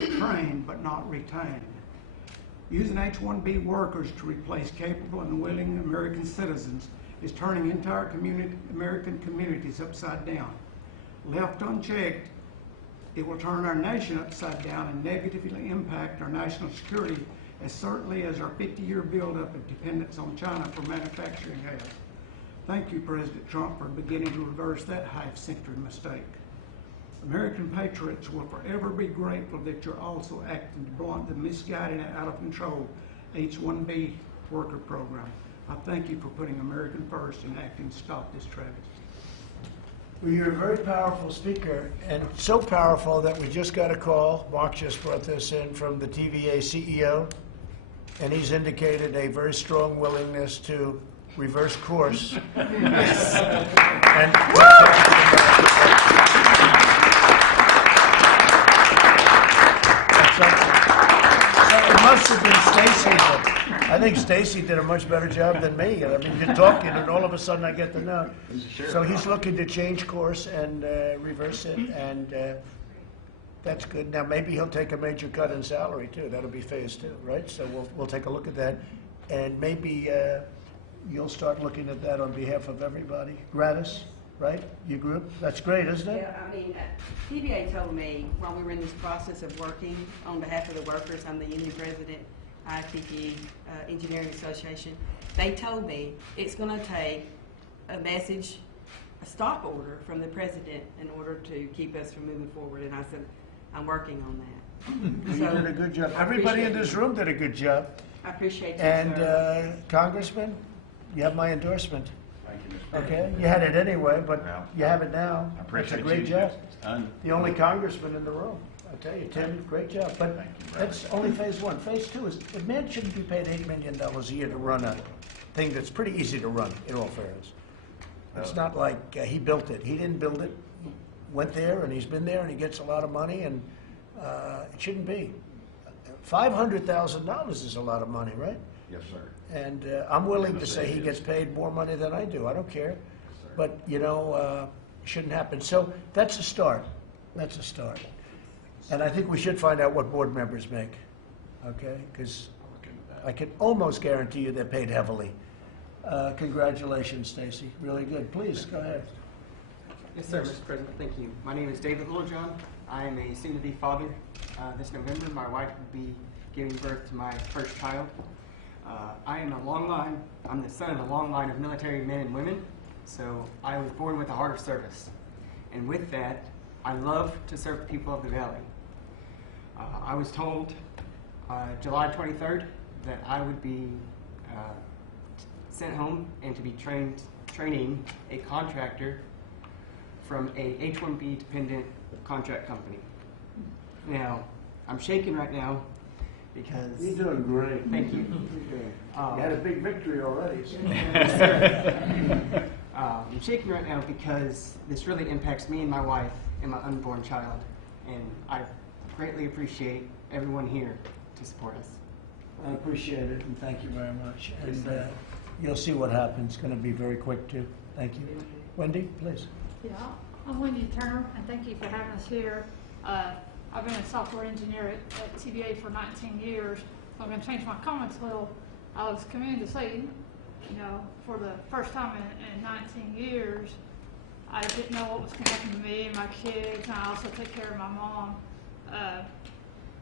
trained but not retained. Using H-1B workers to replace capable and willing American citizens is turning entire American communities upside down. Left unchecked, it will turn our nation upside down and negatively impact our national security as certainly as our 50-year buildup of dependence on China for manufacturing has. Thank you, President Trump, for beginning to reverse that half-century mistake. American patriots will forever be grateful that you're also acting to blunt the misguided and out-of-control H-1B worker program. I thank you for putting American first and acting to stop this tragedy. Well, you're a very powerful speaker, and so powerful that we just got a call. Mark just brought this in from the TVA CEO, and he's indicated a very strong willingness to reverse course. And so it must have been Stacy. I think Stacy did a much better job than me. I mean, you're talking, and all of a sudden I get the note. So he's looking to change course and reverse it, and that's good. Now maybe he'll take a major cut in salary too. That'll be phase 2, right? So we'll take a look at that, and maybe you'll start looking at that on behalf of everybody. Gladys, right? Your group? That's great, isn't it? Yeah, I mean, TVA told me while we were in this process of working on behalf of the workers, I'm the union president, ITP, Engineering Association, they told me it's going to take a message, a stop order from the president in order to keep us from moving forward. And I said, I'm working on that. You did a good job. Everybody in this room did a good job. I appreciate you, And sir. Congressman, you have my endorsement. Thank you, Mr. President. Okay, you had it anyway, but Well, you have it now. I appreciate It's a great you. job. Un- The only congressman in the room. I tell you, Tim, great job. But Thank you, brother. that's only phase 1. Phase 2 is a man shouldn't be paid $8 million a year to run a thing that's pretty easy to run, in all fairness. It's not like he built it. He didn't build it. He went there, and he's been there, and he gets a lot of money, and it shouldn't be. $500,000 is a lot of money, right? Yes, sir. And I'm willing to say he gets paid more money than I do. I don't care. sir. But, you know, it shouldn't happen. So that's a start. That's a start. And I think we should find out what board members make, okay? Because I can almost guarantee you they're paid heavily. Congratulations, Stacy. Really good. Please, go ahead. Yes, sir, Mr. President. Thank you. My name is David Littlejohn. I am a soon-to-be father. This November, my wife will be giving birth to my first child. I am a long line. I'm the son of a long line of military men and women, so I was born with a heart of service. And with that, I love to serve the people of the Valley. I was told July 23rd that I would be sent home and to be training a contractor from a H-1B dependent contract company. Now, I'm shaking right now because... You're doing great. Thank you. You had a big victory already. So. I'm shaking right now because this really impacts me and my wife and my unborn child, and I greatly appreciate everyone here to support us. I appreciate it, and thank you very much. And you'll see what happens. It's going to be very quick, too. Thank you. Wendy, please. Yeah, I'm Wendy Turner, and thank you for having us here. I've been a software engineer at TVA for 19 years, so I'm going to change my comments a little. I was coming to say, you know, for the first time in 19 years, I didn't know what was going to happen to me and my kids, and I also take care of my mom,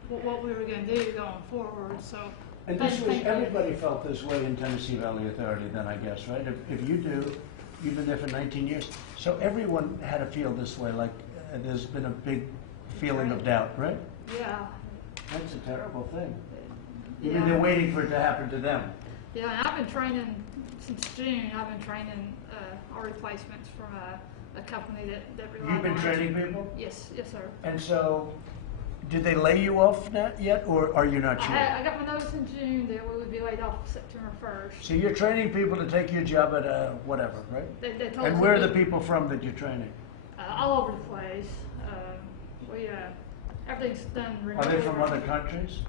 what we were going to do going forward. So, And this was, everybody felt this way in Tennessee Valley Authority then, I guess, right? If you do, you've been there for 19 years. So everyone had to feel this way, like there's been a big feeling of doubt, right? Yeah. That's a terrible thing. Yeah. I mean, they're waiting for it to happen to them. Yeah, and I've been training since June. I've been training our replacements from a company that relies on. You've been training people? Yes, yes, sir. And so, did they lay you off yet, or are you not sure? I got my notice in June that we would be laid off September 1st. So you're training people to take your job at whatever, right? They told And us where are that the people from that you're training? all over the place. Everything's done Are remotely. they from other countries?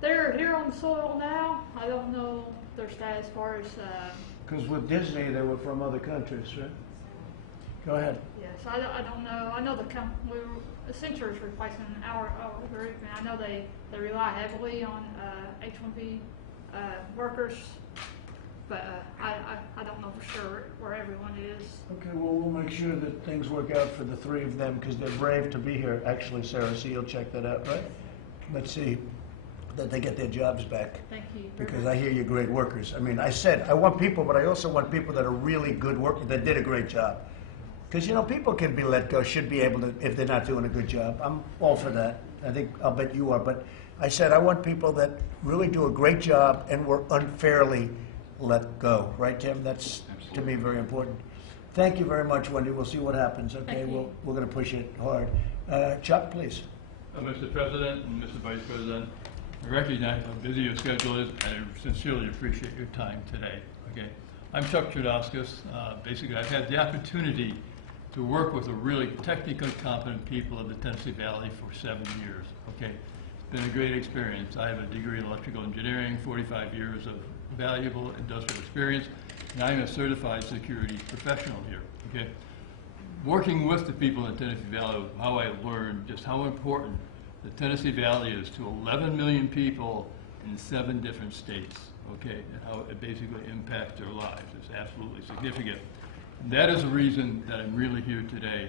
They're here on the soil now. I don't know their status as far as. Because with Disney, they were from other countries, right? Go ahead. Yes, I don't know. I know Accenture is replacing our group, and I know they rely heavily on H-1B workers, but I don't know for sure where everyone is. Okay, well, we'll make sure that things work out for the three of them, because they're brave to be here, actually, Sarah, so you'll check that out, right? Let's see that they get their jobs back, Thank you. because I hear you're great workers. I mean, I said, I want people, but I also want people that are really good workers, that did a great job. Because, you know, people can be let go, should be able to, if they're not doing a good job. I'm all for that. I'll bet you are. But I said I want people that really do a great job and were unfairly let go. Right, Tim? That's, to me, very important. Thank you very much, Wendy. We'll see what happens, okay? Thank you. We're going to push it hard. Chuck, please. Mr. President and Mr. Vice President, I recognize how busy your schedule is, and I sincerely appreciate your time today, okay? I'm Chuck Trudowskis. Basically, I've had the opportunity to work with a really technically competent people of the Tennessee Valley for 7 years, okay? It's been a great experience. I have a degree in electrical engineering, 45 years of valuable industrial experience, and I'm a certified security professional here, okay? Working with the people in the Tennessee Valley, how I learned just how important the Tennessee Valley is to 11 million people in 7 different states, okay? And how it basically impacts their lives. It's absolutely significant. And that is the reason that I'm really here today.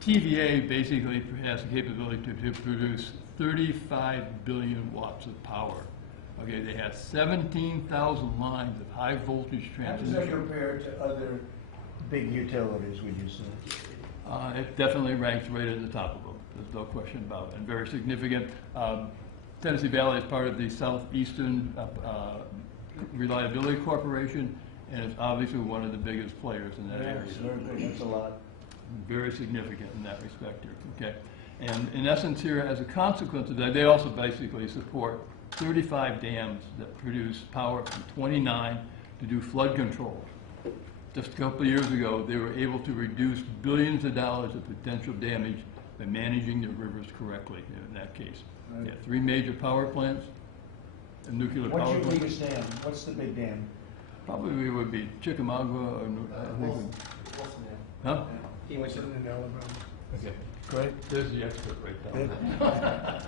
TVA basically has the capability to produce 35 billion watts of power. Okay, they have 17,000 lines of high voltage How does transmission. that compare to other big utilities, would you say? It definitely ranks right at the top of them. There's no question about it, and very significant. Tennessee Valley is part of the Southeastern Reliability Corporation, and it's obviously one of the biggest players in that area. That's very good. That's a lot. Very significant in that respect here, okay? And in essence here, as a consequence of that, they also basically support 35 dams that produce power from 29 to do flood control. Just a couple of years ago, they were able to reduce billions of dollars of potential damage by managing their rivers correctly in that case. Right. Yeah, 3 major power plants, a nuclear What's power your plant. biggest dam? What's the big dam? Probably would be Chickamauga or, I think, huh? He went to Okay. Great. There's the expert right Good. there.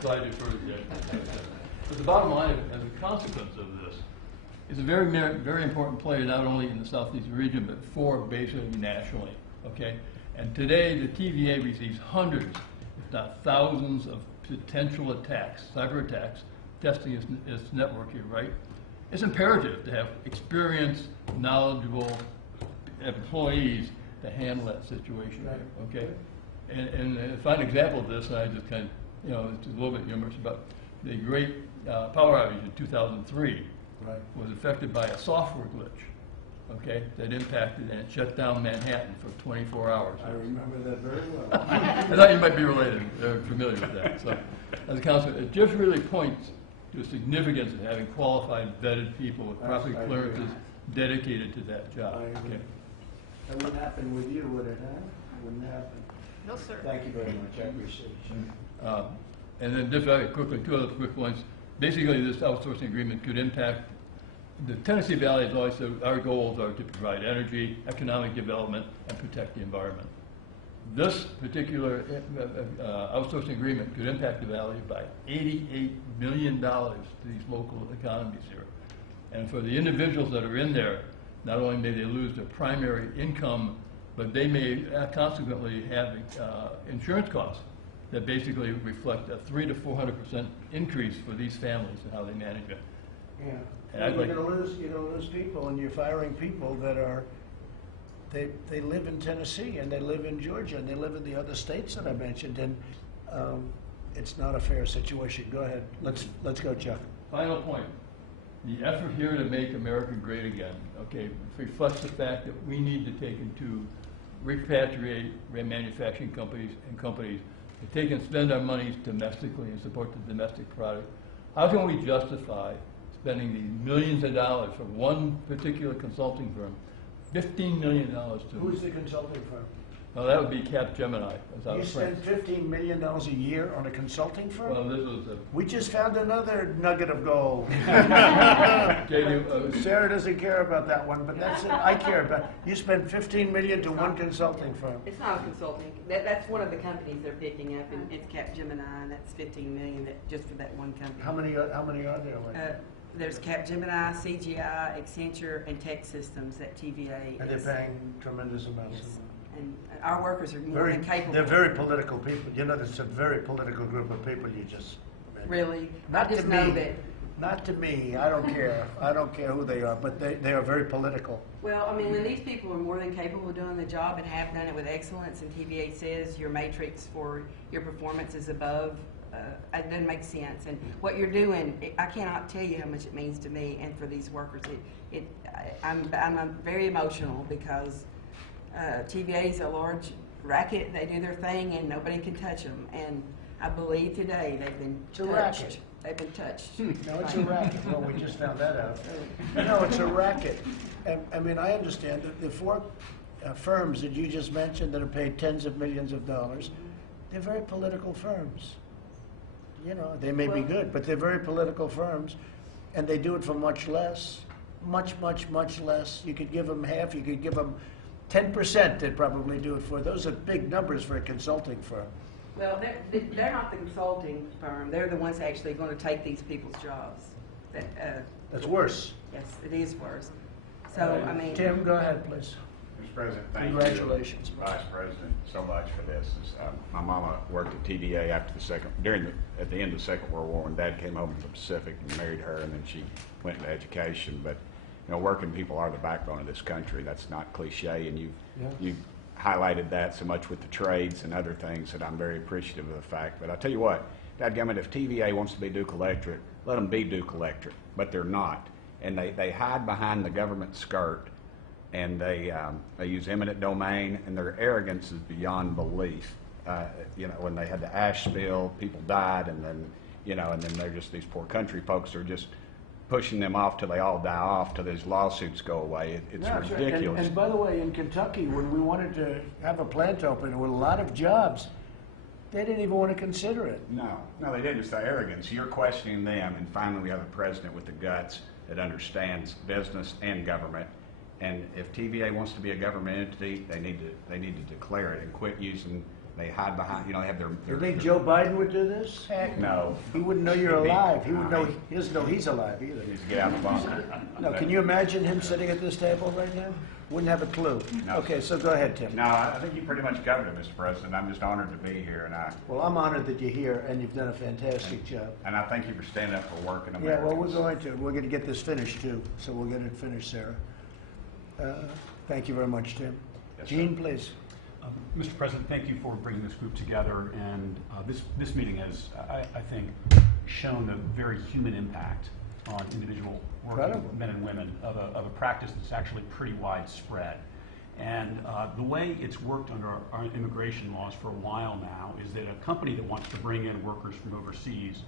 Glad you heard the expert. But the bottom line, as a consequence of this, is a very important player not only in the Southeast region, but for basically nationally, okay? And today, the TVA receives hundreds, if not thousands, of potential attacks, cyber attacks, testing its network here, right? It's imperative to have experienced, knowledgeable employees to handle that situation, Right. okay? And a fine example of this, and I just kind of, you know, it's a little bit humorous, but the great power outage in 2003 Right. was affected by a software glitch, okay, that impacted and it shut down Manhattan for 24 hours. I remember that very well. I thought you might be related, familiar with that. So, as a consequence, it just really points to the significance of having qualified, vetted people with proper I agree. clearances dedicated to that job. I agree. Okay. That wouldn't happen with you, would it, huh? It wouldn't happen. No, sir. Thank you very much. I appreciate it. And then just very quickly, 2 other quick points. Basically, this outsourcing agreement could impact the Tennessee Valley. Has always said our goals are to provide energy, economic development, and protect the environment. This particular outsourcing agreement could impact the valley by $88 million to these local economies here. And for the individuals that are in there, not only may they lose their primary income, but they may consequently have insurance costs that basically reflect a 300% to 400% increase for these families and how they manage it. Yeah. And I'd You're like- gonna lose people, and you're firing people that are, they live in Tennessee, and they live in Georgia, and they live in the other states that I mentioned, and it's not a fair situation. Go ahead. Let's go, Chuck. Final point. The effort here to make America great again, okay, reflects the fact that we need to take into repatriate manufacturing companies to take and spend our monies domestically and support the domestic product. How can we justify spending these millions of dollars for one particular consulting firm, $15 million to Who's the consulting firm? No, that would be Capgemini. As I You was spend saying. $15 million a year on a consulting firm? Well, this was We just found another nugget of gold. Sarah doesn't care about that one, but that's it. I care about it. You spend $15 million to one consulting firm. It's not a consulting. That's one of the companies they're picking up, and it's Capgemini, and that's $15 million just for that one company. How many are there? Like? There's Capgemini, CGI, Accenture, and Tech Systems that TVA And they're is. paying tremendous amounts Yes. of money. And our workers are more than capable. They're very political people. You know, it's a very political group of people. You just Really? Not I just to know me. that. Not to me. I don't care. I don't care who they are, but they are very political. Well, I mean, when these people are more than capable of doing the job and have done it with excellence, and TVA says your matrix for your performance is above, it doesn't make sense. And what you're doing, I cannot tell you how much it means to me and for these workers. I'm very emotional because TVA is a large racket. They do their thing, and nobody can touch them. And I believe today they've been It's a touched. racket. They've been touched. No, it's a racket. Well, we just found that out. No, it's a racket. I mean, I understand that the four firms that you just mentioned that are paid tens of millions of dollars, they're very political firms. You know, they may be good, but they're very political firms, and they do it for much less, much less. You could give them half, you could give them 10%, they'd probably do it for. Those are big numbers for a consulting firm. Well, they're not the consulting firm. They're the ones actually going to take these people's jobs. That's worse. Yes, it is worse. So, I mean. Tim, go ahead, please. Mr. President, thank you. Congratulations. Vice President, so much for this. My mama worked at TVA after at the end of the Second World War, when Dad came home from the Pacific and married her, and then she went into education. But you know, working people are the backbone of this country. That's not cliche, and you've highlighted that so much with the trades and other things that I'm very appreciative of the fact. But I'll tell you what, dadgummit, if TVA wants to be Duke Electric, let them be Duke Electric, but they're not. And they hide behind the government skirt, and they use eminent domain, and their arrogance is beyond belief. You know, when they had the ash spill, people died, and then they're just these poor country folks are just pushing them off till they all die off, till these lawsuits go away. It's No, that's right. ridiculous. And by the way, in Kentucky, when we wanted to have a plant open with a lot of jobs, they didn't even want to consider it. No, they didn't. It's the arrogance. You're questioning them, and finally we have a president with the guts that understands business and government. And if TVA wants to be a government entity, they need to declare it and quit using. They hide behind. You know, they have their. You think Joe Biden would do this? Heck no. He wouldn't know you're alive. He would know. He doesn't know he's alive either. He needs to get out of the bunker. No, can you imagine him sitting at this table right now? Wouldn't have a clue. No. Okay, so go ahead, Tim. No, I think you pretty much covered it, Mr. President. I'm just honored to be here, Well, I'm honored that you're here, and you've done a fantastic job. I thank you for standing up for working Yeah, Americans. well, we're going to get this finished too, so we'll get it finished, Sarah. Thank you very much, Tim. Yes, sir. Gene, please. Mr. President, thank you for bringing this group together, and this meeting has, I think, shown a very human impact on individual working Incredible. men and women of a practice that's actually pretty widespread. And the way it's worked under our immigration laws for a while now is that a company that wants to bring in workers from overseas,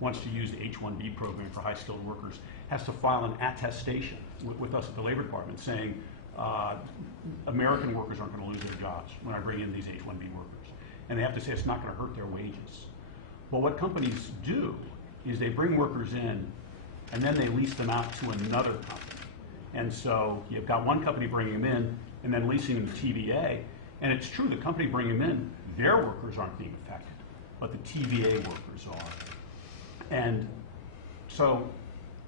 wants to use the H-1B program for high-skilled workers, has to file an attestation with us at the Labor Department saying, American workers aren't going to lose their jobs when I bring in these H-1B workers. And they have to say it's not going to hurt their wages. Well, what companies do is they bring workers in and then they lease them out to another company. And so you've got one company bringing them in and then leasing them to TVA. And it's true, the company bringing them in, their workers aren't being affected, but the TVA workers are. And so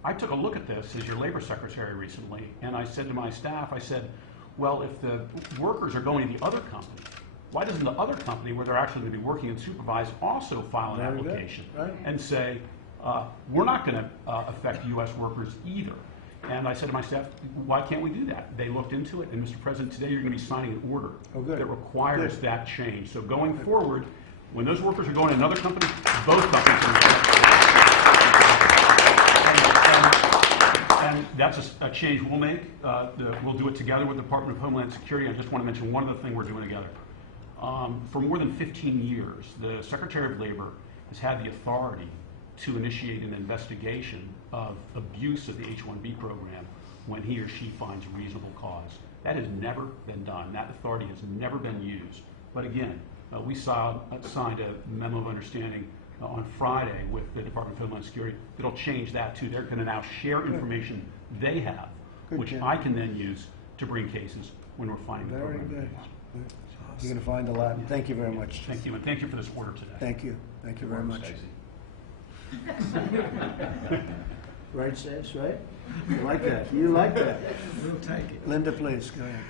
I took a look at this as your labor secretary recently, and I said to my staff, I said, well, if the workers are going to the other company, why doesn't the other company, where they're actually going to be working and supervised, also file an Very good. application Right. and say, we're not going to affect U.S. workers either. And I said to my staff, why can't we do that? They looked into it, and Mr. President, today you're going to be signing an order that requires that change. So going forward, when those workers are going to another company, both companies are and that's a change we'll make. We'll do it together with the Department of Homeland Security. I just want to mention one other thing we're doing together. For more than 15 years, the Secretary of Labor has had the authority to initiate an investigation of abuse of the H-1B program when he or she finds reasonable cause That has never been done. That authority has never been used. But again, we signed a memo of understanding on Friday with the Department of Homeland Security. It'll change that too. They're going to now share information they have, Good, which Jim. I can then use to bring cases when we're finding the Very program. good. You're going to find a lot. Thank you very much. Thank you, and thank you for this order today. Thank you. Thank you very much. Right, Stace, right? You like that? You like that? We'll take it. Linda, please, go ahead.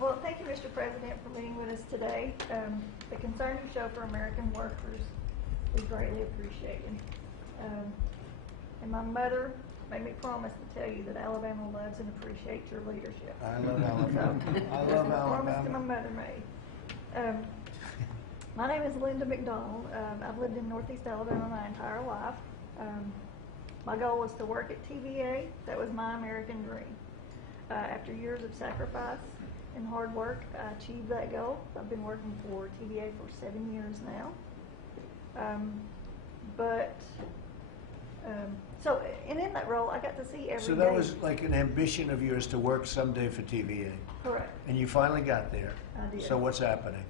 Well, thank you, Mr. President, for meeting with us today. The concern you show for American workers is greatly appreciated. And my mother made me promise to tell you that Alabama loves and appreciates your leadership. I love Alabama. I That's love a promise that my Alabama. mother made. My name is Linda Mcdonald. I've lived in Northeast Alabama my entire life. My goal was to work at TVA. That was my American dream. After years of sacrifice and hard work, I achieved that goal. I've been working for TVA for 7 years now. So in that role, I got to see every day. So that was like an ambition of yours to work someday for TVA, Correct. and you finally got there. I did. So what's happening?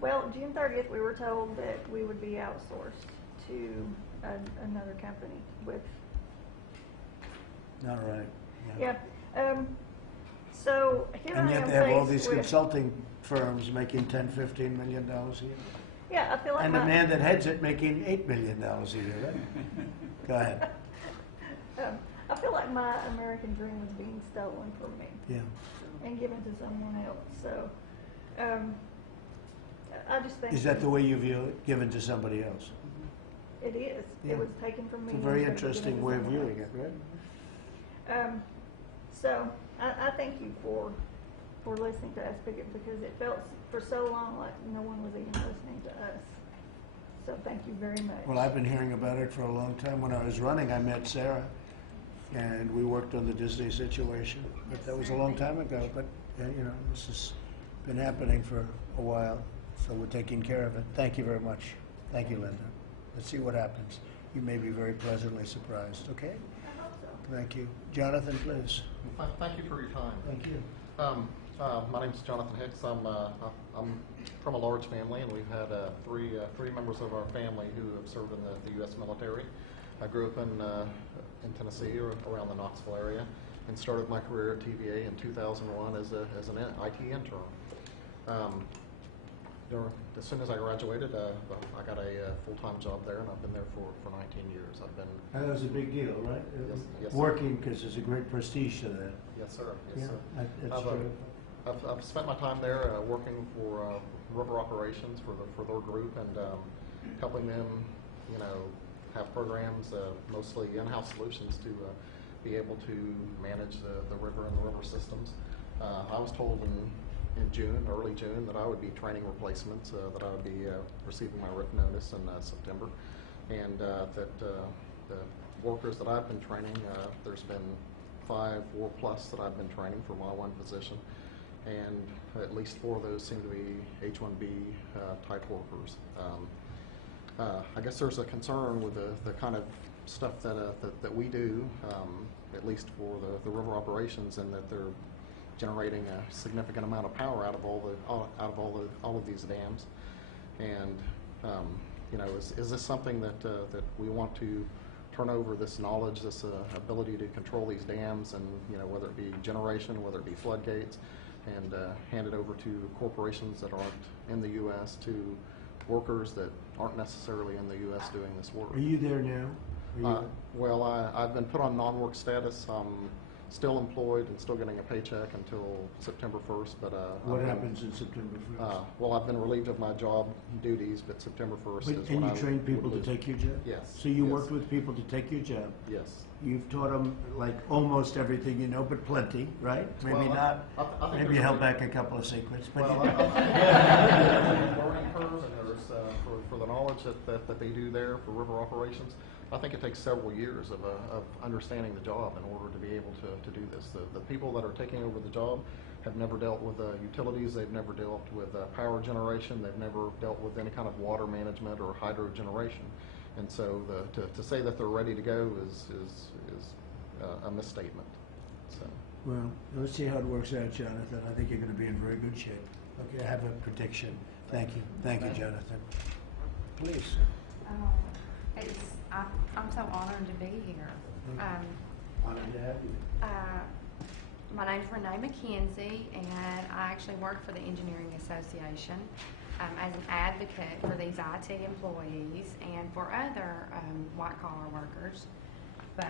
Well, June 30th, we were told that we would be outsourced to another company with, Not right. yeah. So here And I yet am they have all faced these with- consulting firms making $10, $15 million a year. Yeah, I feel like And the man that heads it making $8 million a year, right? Go ahead. I feel like my American dream was being stolen from me Yeah. and given to someone else. So, I just think Is that the way you view it, given to somebody else? it is. Yeah. It was taken from me. It's a very and given interesting to way of someone viewing it, right? So I thank you for listening to us because it felt for so long like no one was even listening to us. So thank you very much. Well, I've been hearing about it for a long time. When I was running, I met Sarah, and we worked on the Disney situation. But that was a long time ago. But you know, this has been happening for a while, so we're taking care of it. Thank you very much. Thank you, Linda. Let's see what happens. You may be very pleasantly surprised. Okay? I hope so. Thank you, Jonathan. Please. Thank you for your time. Thank you. My name is Jonathan Hicks. I'm from a large family, and we've had three members of our family who have served in the U.S. military. I grew up in Tennessee, or around the Knoxville area, and started my career at TVA in 2001 as an IT intern. As soon as I graduated, I got a full-time job there, and I've been there for 19 years. That was a big deal, right? Yes, sir. Working, because there's a great prestige to that. Yes, sir. Yes, Yeah, sir. that's true. I've spent my time there working for river operations for their group, and helping them, have programs, mostly in-house solutions to be able to manage the river and the river systems. I was told in early June, that I would be training replacements, that I would be receiving my written notice in September, and that the workers that I've been training, there's been 5 or plus that I've been training for my one position, and at least 4 of those seem to be H-1B type workers. I guess there's a concern with the kind of stuff that we do, at least for the river operations, and that they're generating a significant amount of power out of all of these dams. And is this something that we want to turn over, this knowledge, this ability to control these dams, and whether it be generation, whether it be floodgates, and hand it over to corporations that aren't in the U.S., to workers that aren't necessarily in the U.S. doing this work? Are you there now? Well, I've been put on non-work status. I'm still employed and still getting a paycheck until September 1st. But What happens in September 1st? well, I've been relieved of my job duties, but September 1st is And when you I train would people to lose. take your job? Yes. So you yes, worked with people to take your job? Yes. You've taught them like almost everything you know, but plenty, right? Maybe Well, not. I think Maybe there's you a held big- back a couple of secrets, but Well, you there's a learning curve, and there's for the knowledge that they do there for river operations. I think it takes several years of understanding the job in order to be able to do this. The people that are taking over the job have never dealt with utilities. They've never dealt with power generation. They've never dealt with any kind of water management or hydro generation. And so to say that they're ready to go is a misstatement. So. Well, let's see how it works out, Jonathan. I think you're going to be in very good shape. Okay, I have a prediction. Thank you. Thank you, Jonathan. Please. I'm so honored to be here. Honored to have you. My name's Renee McKenzie, and I actually work for the Engineering Association as an advocate for these IT employees and for other white-collar workers. But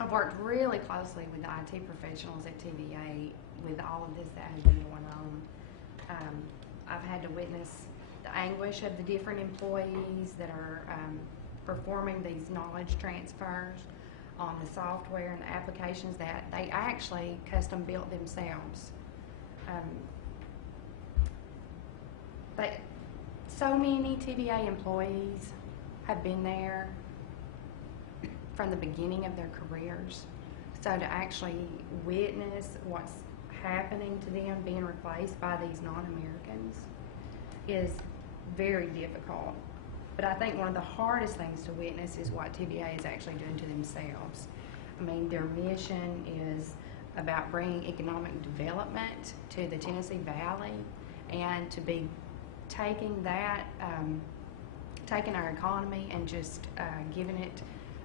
I've worked really closely with the IT professionals at TVA with all of this that has been going on. I've had to witness the anguish of the different employees that are performing these knowledge transfers on the software and the applications that they actually custom built themselves. So many TVA employees have been there from the beginning of their careers. So to actually witness what's happening to them being replaced by these non-Americans is very difficult. But I think one of the hardest things to witness is what TVA is actually doing to themselves. I mean, their mission is about bringing economic development to the Tennessee Valley, and to be taking that, taking our economy and just giving it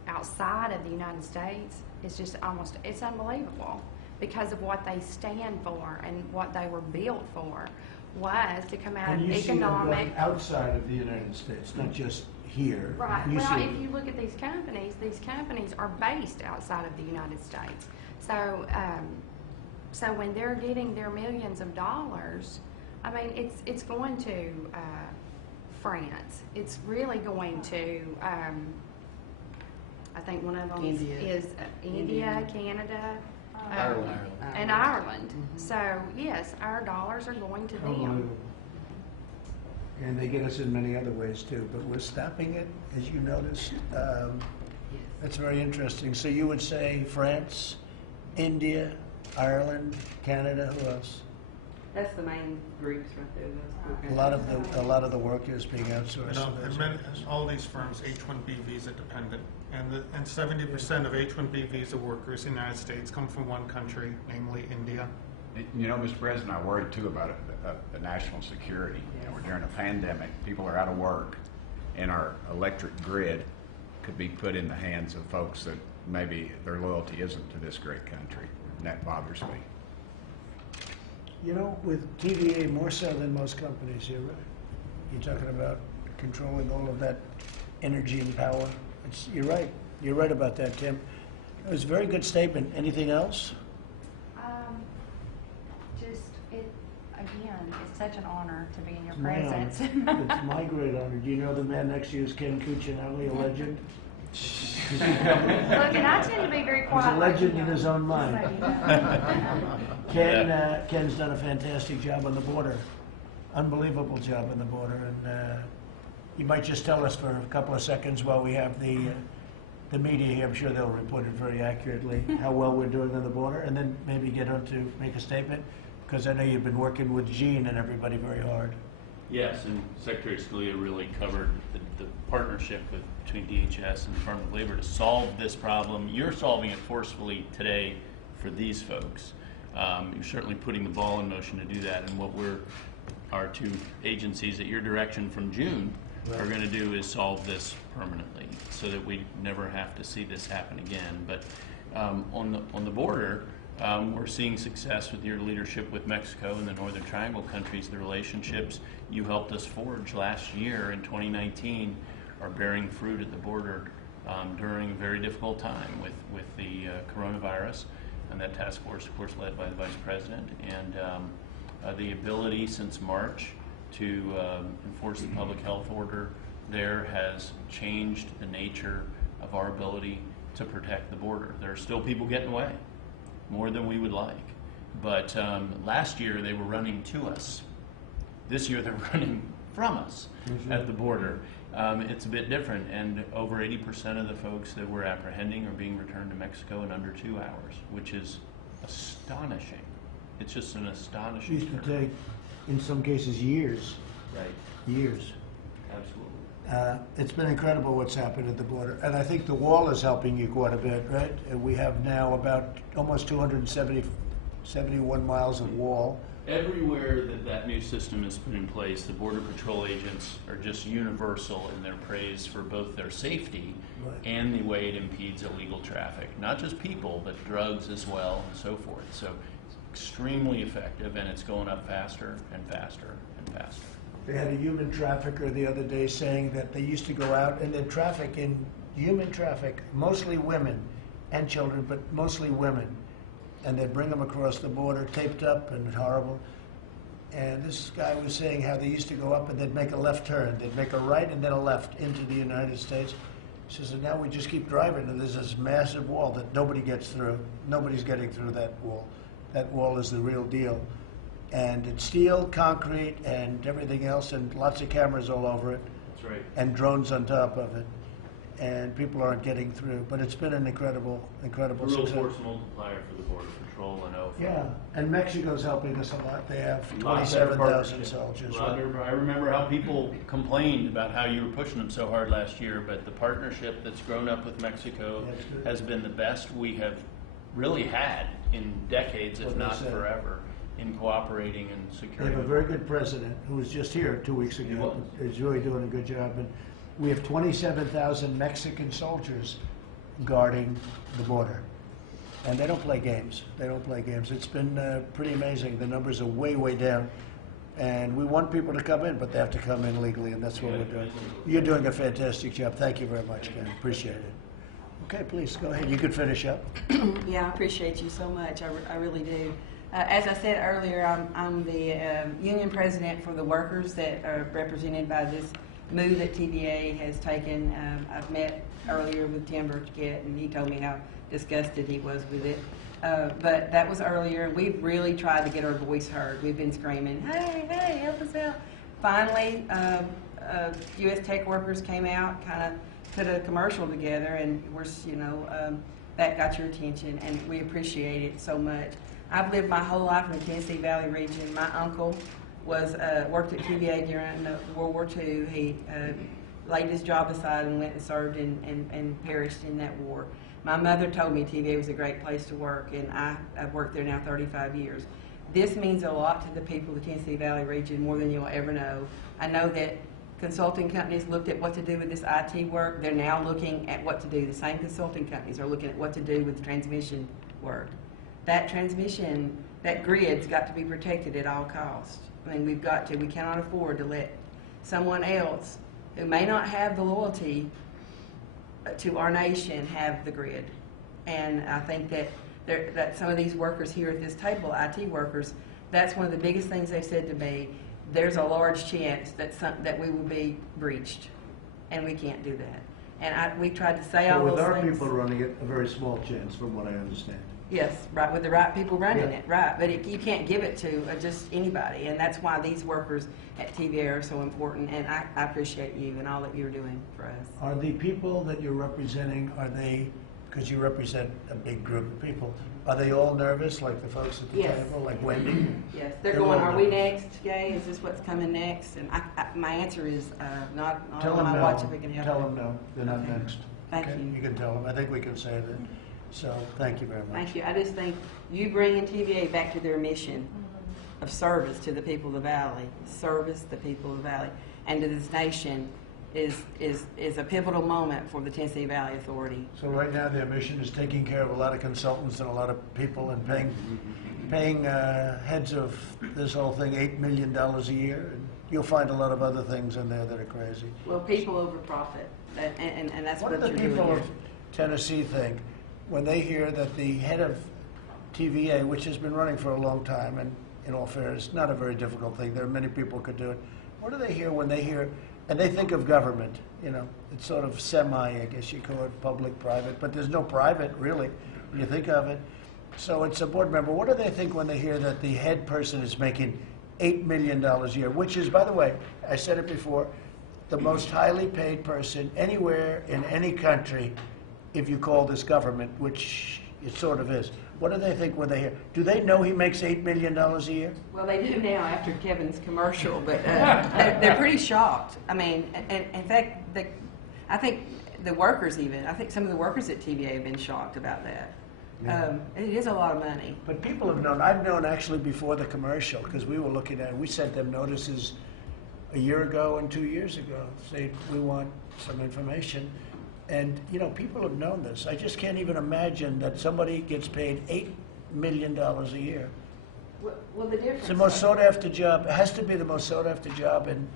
outside of the United States is just almost, it's unbelievable, because of what they stand for and what they were built for was to come out And of you see them economic. going outside of the United States, not just here. Right. You Well, see- if you look at these companies are based outside of the United States. So, so when they're getting their millions of dollars, I mean, it's going to France. It's really going to. I think one of them India. is India, Canada, Ireland. and Ireland. So yes, our dollars are going to them. Unbelievable. And they get us in many other ways too, but we're stopping it, as you noticed. That's very interesting. So you would say France, India, Ireland, Canada, who else? That's the main groups right there. Those A lot of the work is being outsourced. And all these firms, H-1B visa dependent, and 70% of H-1B visa workers in the United States come from one country, namely India. You know, Mr. President, I worry too about the national security. You know, we're during a pandemic, people are out of work, and our electric grid could be put in the hands of folks that maybe their loyalty isn't to this great country, and that bothers me. You know, with TVA more so than most companies, you're right. You're talking about controlling all of that energy and power. You're right. You're right about that, Tim. It was a very good statement. Anything else? Again, it's such an honor to be in your It's my honor. presence. It's my great honor. Do you know the man next to you is Ken Cuccinelli, a legend? Look, and I tend to be very quiet. He's a legend in like his own mind. So, you know. Ken's done a fantastic job on the border. Unbelievable job on the border. And you might just tell us for a couple of seconds while we have the media here. I'm sure they'll report it very accurately, how well we're doing on the border, and then maybe get on to make a statement, because I know you've been working with Gene and everybody very hard. Yes, and Secretary Scalia really covered the partnership between DHS and the Department of Labor to solve this problem. You're solving it forcefully today for these folks. You're certainly putting the ball in motion to do that, and what our two agencies at your direction from June are going to do is solve this permanently, so that we never have to see this happen again. But on the border, we're seeing success with your leadership with Mexico and the Northern Triangle countries. The relationships you helped us forge last year in 2019 are bearing fruit at the border during a very difficult time with the coronavirus, and that task force, of course, led by the Vice President, and the ability since March to enforce the public health order there has changed the nature of our ability to protect the border. There are still people getting away, more than we would like. But last year they were running to us. This year they're running from us at the border. It's a bit different, and over 80% of the folks that we're apprehending are being returned to Mexico in under 2 hours, which is astonishing. It's just an astonishing It used to turnaround. take, in some cases, years. Right. Years. Absolutely. It's been incredible what's happened at the border, and I think the wall is helping you quite a bit, right? We have now about almost 271 miles of wall. Everywhere that that new system is put in place, the Border Patrol agents are just universal in their praise for both their safety Right. and the way it impedes illegal traffic. Not just people, but drugs as well and so forth. So it's extremely effective, and it's going up faster and faster and faster. They had a human trafficker the other day saying that they used to go out and they'd traffic in human traffic, mostly women and children, but mostly women. And they'd bring them across the border, taped up and horrible. And this guy was saying how they used to go up and they'd make a left turn. They'd make a right and then a left into the United States. He says, and now we just keep driving, and there's this massive wall that nobody gets through. Nobody's getting through that wall. That wall is the real deal. And it's steel, concrete, and everything else, and lots of cameras all over it, That's right. and drones on top of it. And people aren't getting through. But it's been an incredible A success. real force multiplier for the Border Patrol, I know. Yeah, and Mexico's helping us a lot. They have Lots of 27,000 partnership. soldiers. I remember how people complained about how you were pushing them so hard last year, but the partnership that's grown up with Mexico That's good. has been the best we have really had in decades, if What they not say. forever, in cooperating and They securing. have a very good president who was just here 2 weeks He ago. was. He's really doing a good job. And we have 27,000 Mexican soldiers guarding the border. And they don't play games. They don't play games. It's been pretty amazing. The numbers are way, way down. And we want people to come in, but they have to come in legally, and that's what we're doing. You're doing a fantastic job. Thank you very much, Ken. Appreciate it. Okay, please, go ahead. You could finish up. Yeah, I appreciate you so much. I really do. As I said earlier, I'm the union president for the workers that are represented by this move that TVA has taken. I've met earlier with Tim Burkett, and he told me how disgusted he was with it. But that was earlier. We've really tried to get our voice heard. We've been screaming, hey, hey, help us out. Finally, U.S. tech workers came out, kind of put a commercial together, and we're, that got your attention, and we appreciate it so much. I've lived my whole life in the Tennessee Valley region. My uncle was worked at TVA during World War II. He laid his job aside and went and served and perished in that war. My mother told me TVA was a great place to work, and I've worked there now 35 years. This means a lot to the people of the Tennessee Valley region, more than you'll ever know. I know that consulting companies looked at what to do with this IT work. They're now looking at what to do. The same consulting companies are looking at what to do with the transmission work. That transmission, that grid's got to be protected at all costs. I mean, we cannot afford to let someone else who may not have the loyalty to our nation have the grid. And I think that some of these workers here at this table, IT workers, that's one of the biggest things they've said to me. There's a large chance that we will be breached, and we can't do that. And we tried to say all But those with our things. people running it, a very small chance, from what I understand. Yes, right, with the right people running Yeah. it, right. But you can't give it to just anybody, and that's why these workers at TVA are so important, and I appreciate you and all that you're doing for us. Are the people that you're representing, because you represent a big group of people, are they all nervous, like the folks at the Yes. table, like Wendy? Yes, they're They're going, all are we nervous. next, Jay? Is this what's coming next? And my answer is not Tell on them my no. watch if we can help Tell it. them no, they're not Okay. next. Thank Okay? you. You can tell them. I think we can say that. So, thank you very much. Thank you. I just think you bringing TVA back to their mission of service to the people of the Valley, service the people of the Valley, and to this nation is a pivotal moment for the Tennessee Valley Authority. So right now, their mission is taking care of a lot of consultants and a lot of people and paying heads of this whole thing $8 million a year. And you'll find a lot of other things in there that are crazy. Well, people over profit, and that's What what do you're the doing people here. of Tennessee think when they hear that the head of TVA, which has been running for a long time, and in all fairness, not a very difficult thing, there are many people who could do it. What do they hear when they hear, and they think of government, it's sort of semi, I guess you call it, public, private, but there's no private, really, when you think of it. So it's a board member. What do they think when they hear that the head person is making $8 million a year, which is, by the way, I said it before, the most highly paid person anywhere in any country if you call this government, which It sort of is. What do they think when they hear? Do they know he makes $8 million a year? Well, they do now after Kevin's commercial, but they're pretty shocked. I mean, and in fact, I think the workers even, I think some of the workers at TVA have been shocked about that. Yeah. It is a lot of money. But people have known. I've known actually before the commercial because we were looking at it. We sent them notices a year ago and 2 years ago, saying we want some information. And, you know, people have known this. I just can't even imagine that somebody gets paid $8 million a year. Well, the difference. It's the most sought-after job. It has to be the most sought-after job in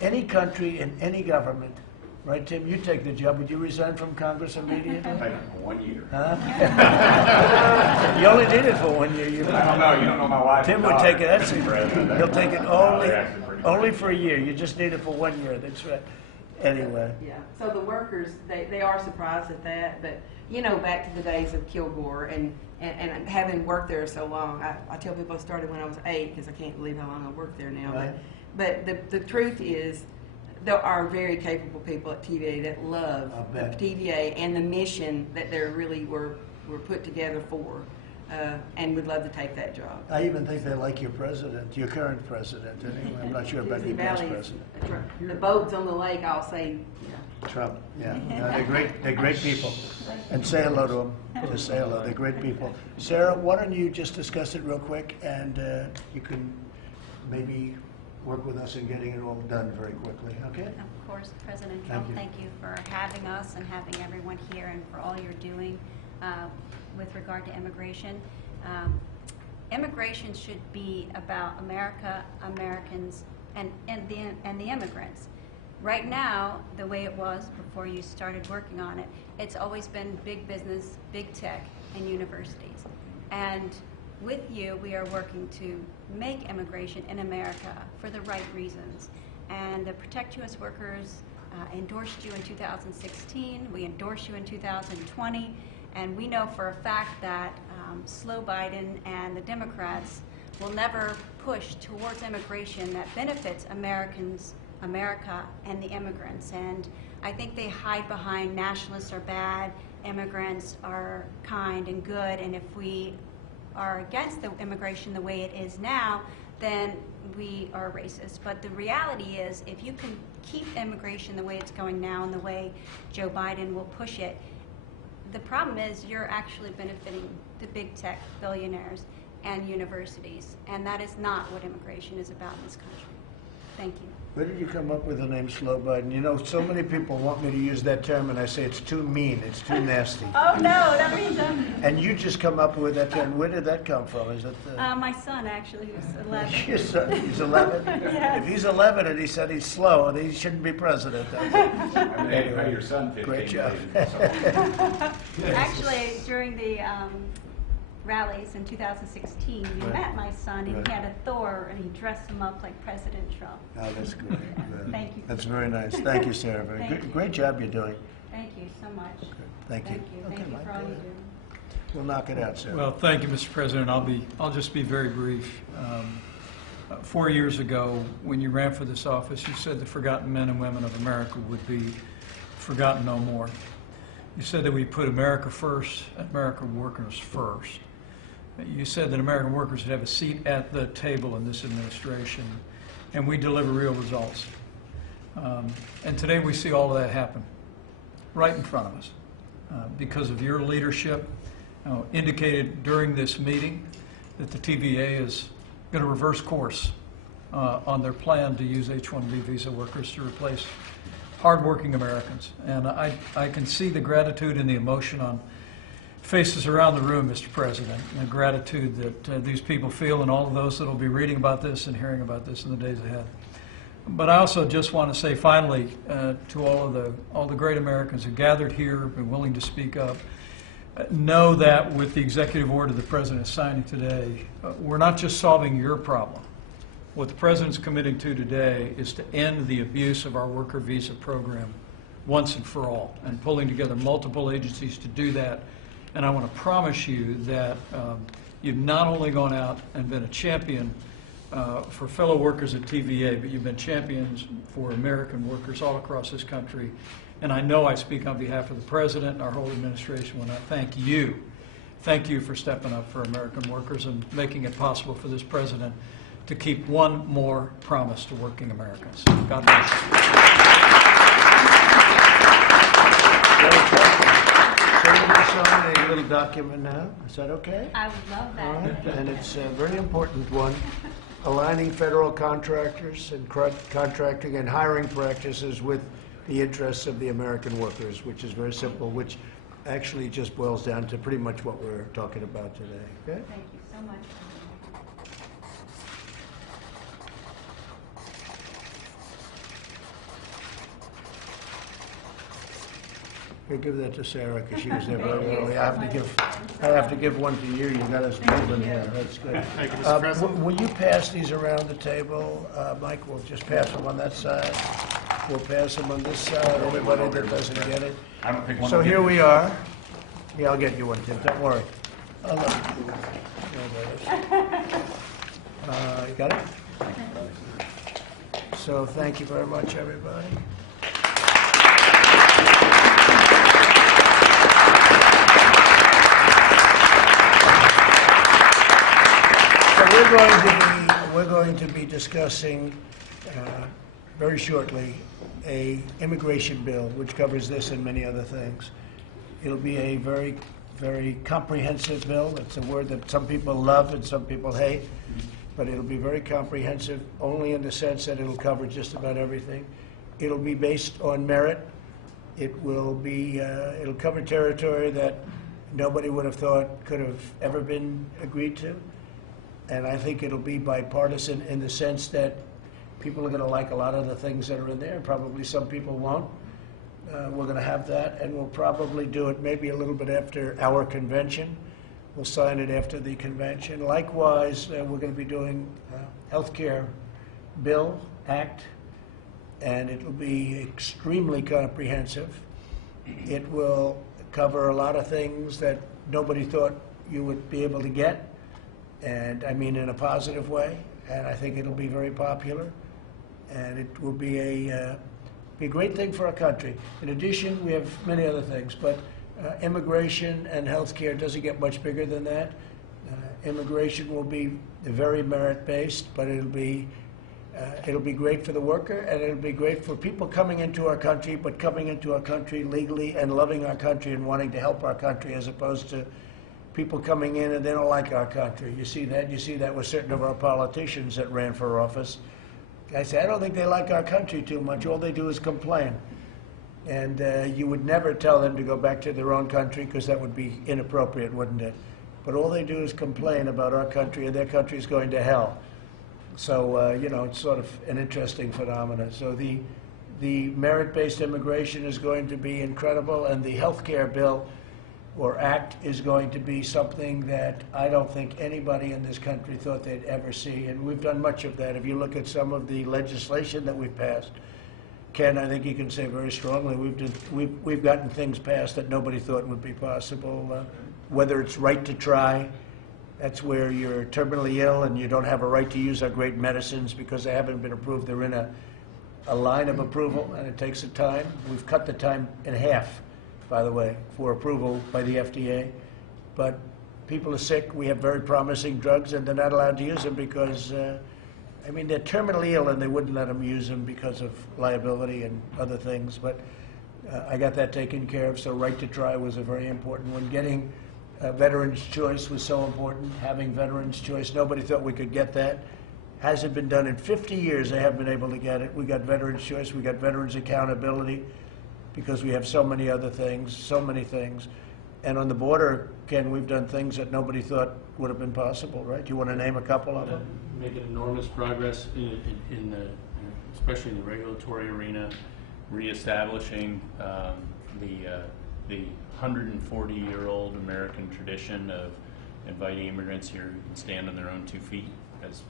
any country, in any government. Right, Tim? You take the job. Would you resign from Congress immediately? Take it for 1 year. Huh? You only need it for 1 year. I don't know, you don't know my wife. Tim would take it. That's it. He'll take it only for a year. You just need it for 1 year. That's right. Anyway. Yeah. So the workers, they are surprised at that, but you know, back to the days of Kilgore and having worked there so long, I tell people I started when I was 8 because I can't believe how long I worked there now. Right. But the truth is, there are very capable people at TVA that love TVA and the mission that they really were put together for, and would love to take that job. I even think they like your president, your current president. Anyway, I'm not sure about your past president. The boats on the lake, I'll say, Trump, yeah. No, they're great. They're great people. And say hello to them. Just say hello. They're great people. Sarah, why don't you just discuss it real quick, and you can maybe work with us in getting it all done very quickly, okay? Of course, President Trump, thank you for having us and having everyone here and for all you're doing with regard to immigration. Immigration should be about America, Americans, and the immigrants. Right now, the way it was before you started working on it, it's always been big business, big tech, and universities. And with you, we are working to make immigration in America for the right reasons. And the Protect U.S. Workers endorsed you in 2016. We endorse you in 2020. And we know for a fact that slow Biden and the Democrats will never push towards immigration that benefits Americans, America, and the immigrants. And I think they hide behind nationalists are bad, immigrants are kind and good, and if we are against the immigration the way it is now, then we are racist. But the reality is, if you can keep immigration the way it's going now and the way Joe Biden will push it, the problem is you're actually benefiting the big tech billionaires and universities, and that is not what immigration is about in this country. Thank you. Where did you come up with the name Slow Biden? You know, so many people want me to use that term, and I say it's too mean, it's too nasty. Oh no, that means And you just come up with that term. Where did that come from? Is it my son actually, who's 11. Your son, he's 11? Yes. If he's 11 and he said he's slow, then he shouldn't be president. Anyway, your son 15 Great job. Actually, during the rallies in 2016, you met my son, and he had a Thor, and he dressed him up like President Trump. Oh, that's great. Good. Thank you. That's very nice. Thank you, Sarah. Very Thank good. you. Great job you're doing. Thank you so much. Thank you. Thank you. Okay, Thank you Mike, for all go you ahead. do. We'll knock it out, Sarah. Well, thank you, Mr. President. I'll just be very brief. 4 years ago, when you ran for this office, you said the forgotten men and women of America would be forgotten no more. You said that we put America first, American workers first. You said that American workers would have a seat at the table in this administration, and we deliver real results. And today we see all of that happen right in front of us because of your leadership. Indicated during this meeting that the TVA is going to reverse course on their plan to use H-1B visa workers to replace hardworking Americans. And I can see the gratitude and the emotion on faces around the room, Mr. President, and the gratitude that these people feel, and all of those that will be reading about this and hearing about this in the days ahead. But I also just want to say finally to all the great Americans who gathered here, been willing to speak up, know that with the executive order the President is signing today, we're not just solving your problem. What the President's committing to today is to end the abuse of our worker visa program once and for all, and pulling together multiple agencies to do that. And I want to promise you that you've not only gone out and been a champion for fellow workers at TVA, but you've been champions for American workers all across this country. And I know I speak on behalf of the President and our whole administration when I thank you thank you for stepping up for American workers and making it possible for this president to keep one more promise to working Americans. God bless you. So you're going to sign a little document now. Is that okay? I would love All that. right, and it's a very important one, aligning federal contractors and contracting and hiring practices with the interests of the American workers, which is very simple, which actually just boils down to pretty much what we're talking about today. Okay? Thank you so much. We'll give that to Sarah because she was there very early. I have to give one to you. You got us moving here. That's good. Thank you, Mr. President. Will you pass these around the table? Mike, we'll just pass them on that side. We'll pass them on this side. Anybody that doesn't get it. I don't think one So will here get we it. are. Yeah, I'll get you one, Tim. Don't worry. I'll let you. There it is. You got it? So thank you very much, everybody. So we're going to be discussing very shortly a immigration bill which covers this and many other things. It'll be a very, very comprehensive bill. It's a word that some people love and some people hate, but it'll be very comprehensive only in the sense that it'll cover just about everything. It'll be based on merit. It'll cover territory that nobody would have thought could have ever been agreed to. And I think it'll be bipartisan in the sense that people are going to like a lot of the things that are in there, and probably some people won't. We're going to have that, and we'll probably do it maybe a little bit after our convention. We'll sign it after the convention. Likewise, we're going to be doing healthcare bill, act, and it will be extremely comprehensive. It will cover a lot of things that nobody thought you would be able to get, and I mean in a positive way, and I think it'll be very popular, and it will be a great thing for our country. In addition, we have many other things, but immigration and healthcare doesn't get much bigger than that. Immigration will be very merit-based, but it'll be great for the worker, and it'll be great for people coming into our country, but coming into our country legally and loving our country and wanting to help our country, as opposed to people coming in and they don't like our country. You see that? You see that with certain of our politicians that ran for office. I say, I don't think they like our country too much. All they do is complain. And you would never tell them to go back to their own country because that would be inappropriate, wouldn't it? But all they do is complain about our country, and their country's going to hell. So, it's sort of an interesting phenomenon. So the merit-based immigration is going to be incredible, and the health care bill or act is going to be something that I don't think anybody in this country thought they'd ever see. And we've done much of that. If you look at some of the legislation that we've passed, Ken, I think you can say very strongly we've gotten things passed that nobody thought would be possible. Whether it's right to try, that's where you're terminally ill and you don't have a right to use our great medicines because they haven't been approved. They're in a line of approval, and it takes a time. We've cut the time in half, by the way, for approval by the FDA. But people are sick. We have very promising drugs, and they're not allowed to use them because, they're terminally ill, and they wouldn't let them use them because of liability and other things. But I got that taken care of, so right to try was a very important one. Getting Veterans' Choice was so important, having Veterans' Choice. Nobody thought we could get that. Hasn't been done in 50 years. They haven't been able to get it. We got Veterans' Choice. We got Veterans' Accountability, because we have so many other things, so many things. And on the border, Ken, we've done things that nobody thought would have been possible, right? Do you want to name a couple of them? Making enormous progress in the, especially in the regulatory arena, reestablishing the 140-year-old American tradition of inviting immigrants here who can stand on their own 2 feet, as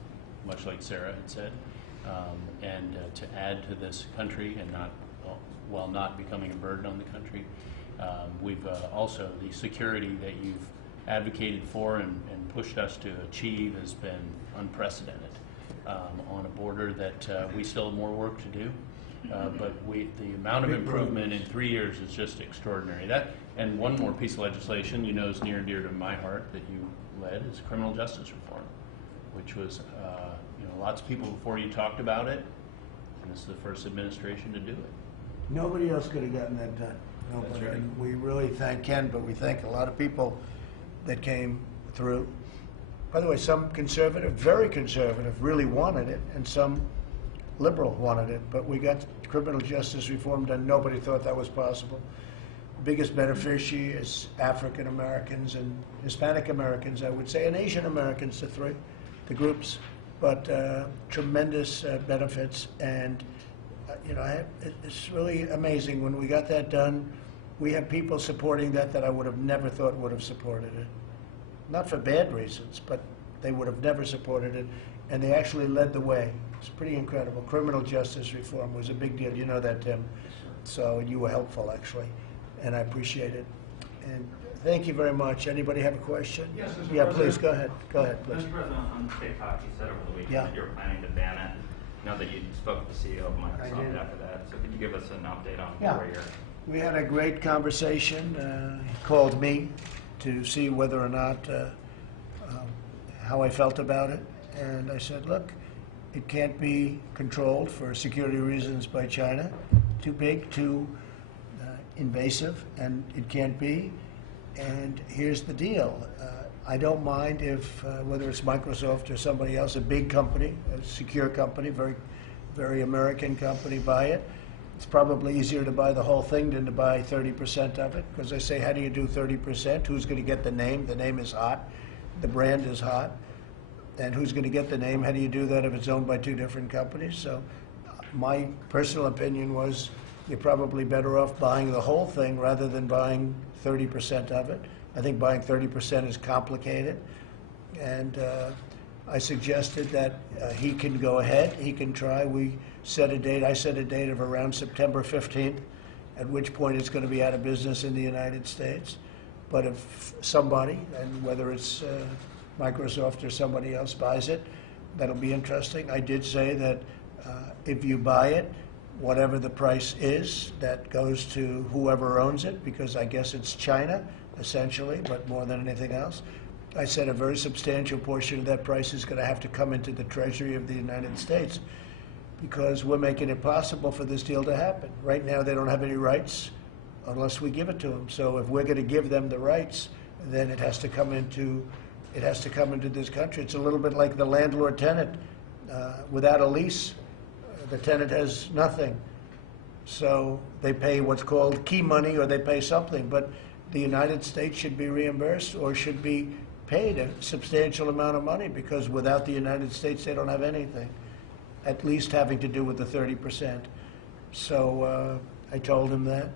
much like Sarah had said, and to add to this country and while not becoming a burden on the country. We've also, the security that you've advocated for and pushed us to achieve has been unprecedented on a border that we still have more work to do. but the amount of improvement in 3 years is just extraordinary. And one more piece of legislation you know is near and dear to my heart that you led is criminal justice reform, which was, lots of people before you talked about it, and this is the first administration to do it. Nobody else could have gotten that done. Nobody. That's right. And we really thank Ken, but we thank a lot of people that came through. By the way, some conservative, very conservative, really wanted it, and some liberal wanted it. But we got criminal justice reform done. Nobody thought that was possible. Biggest beneficiary is African Americans and Hispanic Americans, I would say, and Asian Americans, the groups. But tremendous benefits, and it's really amazing. When we got that done, we have people supporting that I would have never thought would have supported it. Not for bad reasons, but they would have never supported it, and they actually led the way. It's pretty incredible. Criminal justice reform was a big deal. You know that, Tim. So you were helpful, actually, and I appreciate it. And thank you very much. Anybody have a question? Yes, Mr. Yeah, President. please, go ahead. Go ahead, please. Mr. President, on TikTok, you said over the weekend Yeah. that you were planning to ban it. Now that you spoke with the CEO of I Microsoft did. after that, so could you give us an update on Yeah. where you're? We had a great conversation. He called me to see whether or not how I felt about it, and I said, look, it can't be controlled for security reasons by China. Too big, too invasive, and it can't be. And here's the deal. I don't mind if, whether it's Microsoft or somebody else, a big company, a secure company, very, very American company, buy it. It's probably easier to buy the whole thing than to buy 30% of it, because I say, how do you do 30%? Who's going to get the name? The name is hot. The brand is hot. And who's going to get the name? How do you do that if it's owned by two different companies? So my personal opinion was you're probably better off buying the whole thing rather than buying 30% of it. I think buying 30% is complicated. And I suggested that he can go ahead, he can try. We set a date, I set a date of around September 15th, at which point it's going to be out of business in the United States. But if somebody, and whether it's Microsoft or somebody else buys it, that'll be interesting. I did say that if you buy it, whatever the price is, that goes to whoever owns it, because I guess it's China, essentially, but more than anything else. I said a very substantial portion of that price is going to have to come into the Treasury of the United States, because we're making it possible for this deal to happen. Right now, they don't have any rights unless we give it to them. So if we're going to give them the rights, then it has to come into this country. It's a little bit like the landlord-tenant. Without a lease, the tenant has nothing. So they pay what's called key money, or they pay something. But the United States should be reimbursed or should be paid a substantial amount of money, because without the United States, they don't have anything, at least having to do with the 30%. So I told him that.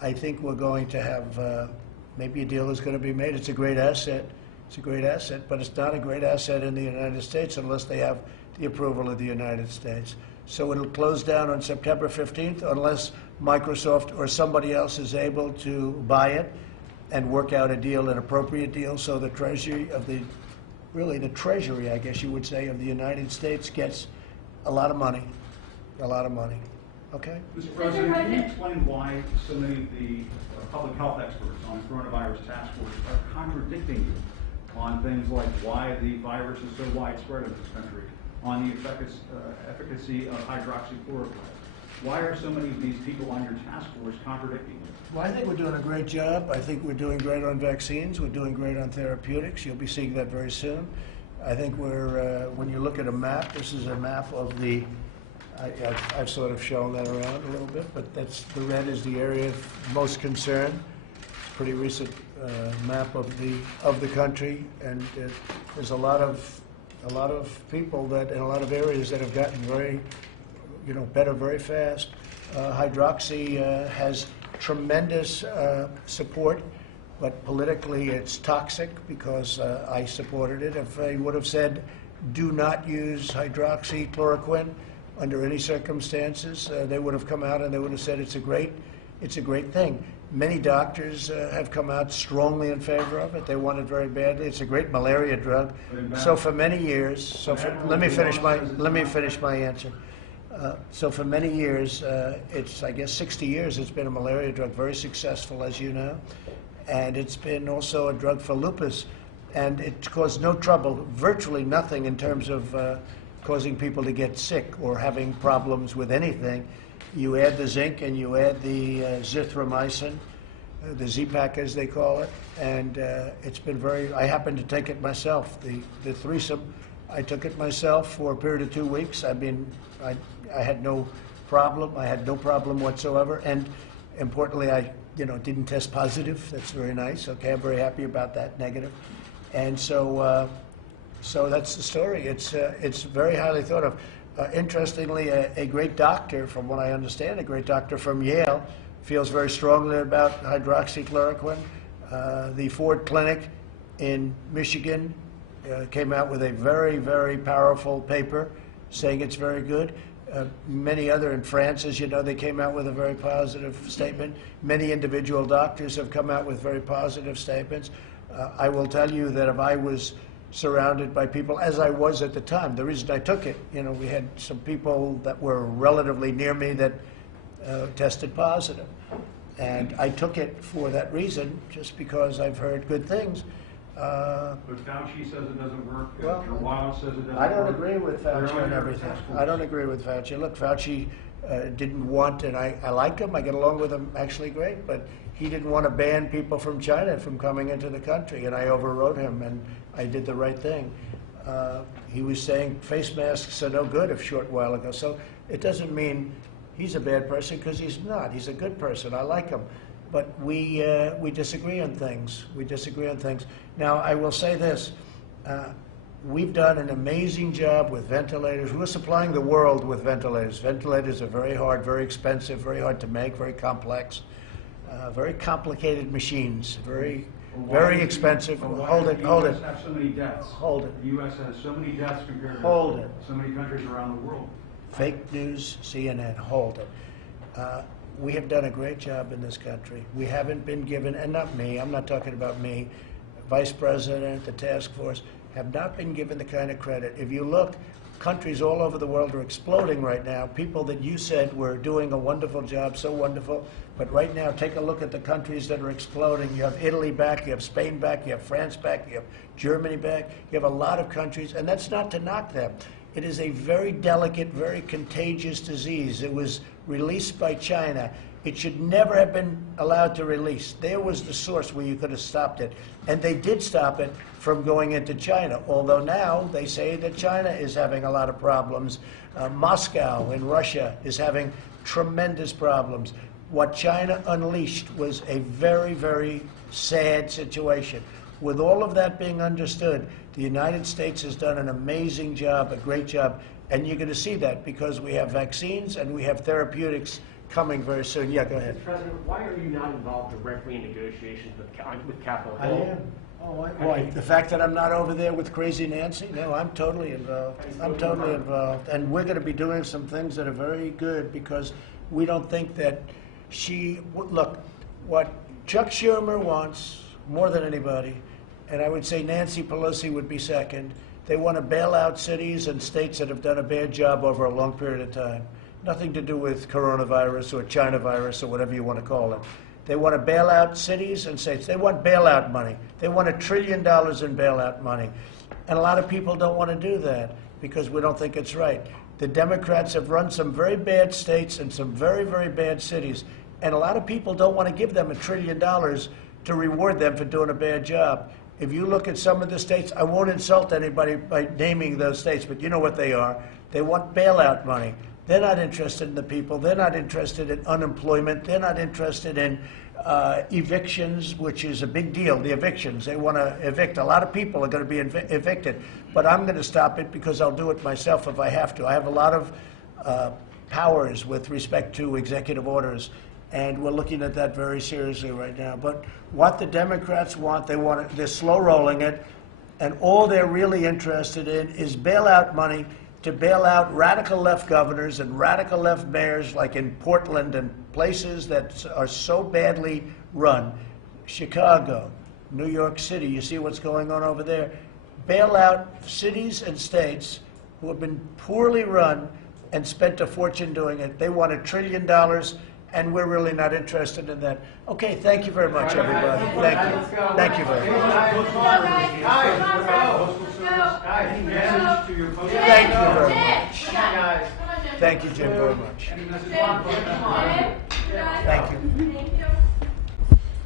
I think we're going to have, maybe a deal is going to be made. It's a great asset. It's a great asset, but it's not a great asset in the United States unless they have the approval of the United States. So it'll close down on September 15th unless Microsoft or somebody else is able to buy it and work out a deal, an appropriate deal, so the Treasury of the, really the Treasury, I guess you would say, of the United States gets a lot of money, a lot of money. Okay? Mr. President, can you explain why so many of the public health experts on the coronavirus task force are contradicting you on things like why the virus is so widespread in this country, on the efficacy of hydroxychloroquine? Why are so many of these people on your task force contradicting you? Well, I think we're doing a great job. I think we're doing great on vaccines. We're doing great on therapeutics. You'll be seeing that very soon. I think we're, when you look at a map, this is a map of the, I've sort of shown that around a little bit, but that's, the red is the area of most concern. It's a pretty recent map of the country, and there's a lot of people that, in a lot of areas, that have gotten very, better very fast. Hydroxy has tremendous support, but politically it's toxic, because I supported it. If I would have said, do not use hydroxychloroquine under any circumstances, they would have come out and they would have said it's a great thing. Many doctors have come out strongly in favor of it. They want it very badly. It's a great malaria drug. So for many years, let me finish my answer. So for many years, it's, I guess, 60 years, it's been a malaria drug, very successful, as you know. And it's been also a drug for lupus. And it caused no trouble, virtually nothing in terms of causing people to get sick or having problems with anything. You add the zinc and you add the zithromycin, the Z-Pack as they call it, and it's been very, I happen to take it myself. The threesome, I took it myself for a period of 2 weeks. I had no problem. I had no problem whatsoever. And importantly, I didn't test positive. That's very nice. Okay, I'm very happy about that, negative. And so that's the story. It's very highly thought of. Interestingly, a great doctor, from what I understand, a great doctor from Yale, feels very strongly about hydroxychloroquine. The Ford Clinic in Michigan came out with a very, very powerful paper saying it's very good. Many other, in France, as you know, they came out with a very positive statement. Many individual doctors have come out with very positive statements. I will tell you that if I was surrounded by people, as I was at the time, the reason I took it, we had some people that were relatively near me that tested positive. And I took it for that reason, just because I've heard good things. But Fauci says it doesn't work. Well, Wild says it doesn't work. I don't agree with Fauci They're on on everything. task force. I don't agree with Fauci. Look, Fauci didn't want, and I like him, I get along with him actually great, but he didn't want to ban people from China from coming into the country, and I overrode him, and I did the right thing. He was saying face masks are no good a short while ago, so it doesn't mean he's a bad person, because he's not. He's a good person. I like him. But we disagree on things. We disagree on things. Now, I will say this. We've done an amazing job with ventilators. We're supplying the world with ventilators. Ventilators are very hard, very expensive, very hard to make, very complex, very complicated machines, very expensive. Hold it, hold it. The U.S. have so many deaths. Hold it. The U.S. has so many deaths compared to Hold it. so many countries around the world. Fake news, CNN, hold it. We have done a great job in this country. We haven't been given, and not me, I'm not talking about me, Vice President, the task force, have not been given the kind of credit. If you look, countries all over the world are exploding right now. People that you said were doing a wonderful job, so wonderful, but right now, take a look at the countries that are exploding. You have Italy back, you have Spain back, you have France back, you have Germany back. You have a lot of countries, and that's not to knock them. It is a very delicate, very contagious disease. It was released by China. It should never have been allowed to release. There was the source where you could have stopped it. And they did stop it from going into China, although now they say that China is having a lot of problems. Moscow in Russia is having tremendous problems. What China unleashed was a very, very sad situation. With all of that being understood, the United States has done an amazing job, a great job, and you're going to see that because we have vaccines and we have therapeutics coming very soon. Yeah, go ahead. Mr. President, why are you not involved directly in negotiations with Capitol I Hill? am. Oh, why? The fact that I'm not over there with Crazy Nancy? No, I'm totally involved. I'm totally involved. And we're going to be doing some things that are very good because we don't think that look, what Chuck Schumer wants more than anybody, and I would say Nancy Pelosi would be second, they want to bail out cities and states that have done a bad job over a long period of time. Nothing to do with coronavirus or China virus or whatever you want to call it. They want to bail out cities and states. They want bailout money. They want $1 trillion in bailout money. And a lot of people don't want to do that because we don't think it's right. The Democrats have run some very bad states and some very, very bad cities. And a lot of people don't want to give them $1 trillion to reward them for doing a bad job. If you look at some of the states, I won't insult anybody by naming those states, but you know what they are. They want bailout money. They're not interested in the people. They're not interested in unemployment. They're not interested in evictions, which is a big deal, the evictions. They want to evict. A lot of people are going to be evicted. But I'm going to stop it because I'll do it myself if I have to. I have a lot of powers with respect to executive orders, and we're looking at that very seriously right now. But what the Democrats want, they're slow rolling it, and all they're really interested in is bailout money to bail out radical left governors and radical left mayors like in Portland and places that are so badly run. Chicago, New York City, you see what's going on over there. Bail out cities and states who have been poorly run and spent a fortune doing it. They want $1 trillion, and we're really not interested in that. Okay, thank you very much, everybody. Thank you. Thank you very much. Thank you very much. Thank you, Jim, very much. Thank you.